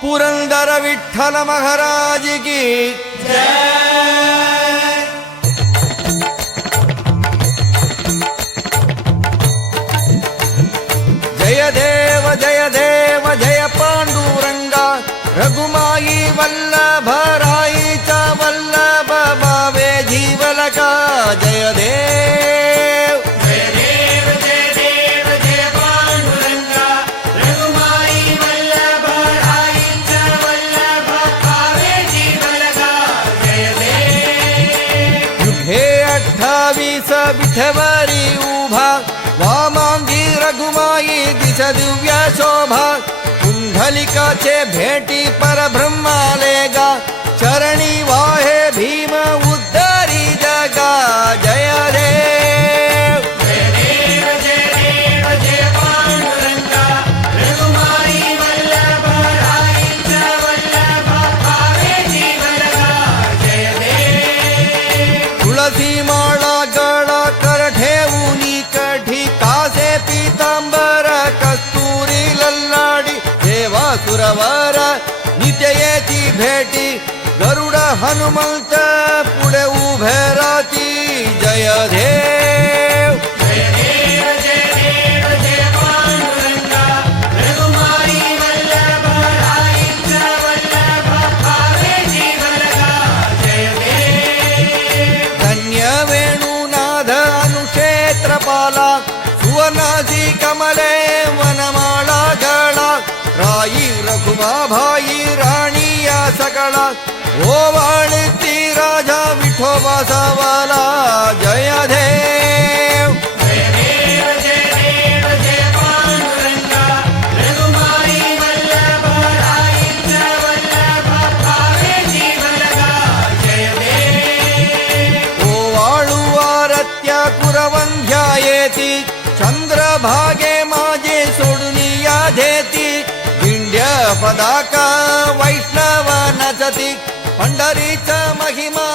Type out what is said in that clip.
पुरंदर विठ्ठल महाराज की जय। जय देव जय देव जय पांडुरंगा रघुमाई वल्लभ राईचा वल्लभ भावे जीवलका जय देव। जय देव जय देव जय पांडुरंगा रघुमाई वल्लभ राईचा वल्लभ भावे जीवलका जय देव। युगे 28 विठवरी उभा वामांगी रघुमाई दिस दिव्य शोभा कुंडलिकाचे भेटी परब्रह्मालेगा चरणी वाहे भीम उद्धरी जगा जय देव। जय देव जय देव जय पांडुरंगा रघुमाई वल्लभ राईचा वल्लभ भावे जीवलका जय देव। तुळसी माळा गळा कर ठेवूनी कढी कासे पीतांबर कस्तुरी लल्लाडी देवा सुरवर नित्य येती भेटी गरुड हनुमंत पुढे उभे राहती जय देव। जय देव जय देव जय पांडुरंगा रघुमाई वल्लभ राईचा वल्लभ भावे जीवलका जय देव। धन्य वेणुनाद अनुक्षेत्रपाला सुवर्णासी कमले वनमाळा गळा राई रघुमा भाई राणी या सकळा ओवाळती राजा विठोबा सावाला जय देव। जय देव जय देव जय पांडुरंगा रघुमाई वल्लभ राईचा वल्लभ भावे जीवलका जय देव। ओवाळू आरत्या कुरवंध्या येती चंद्रभागे माझे सोडून या धेती दिंड्या पदाका वैष्णव नचती पंढरीचा महिमा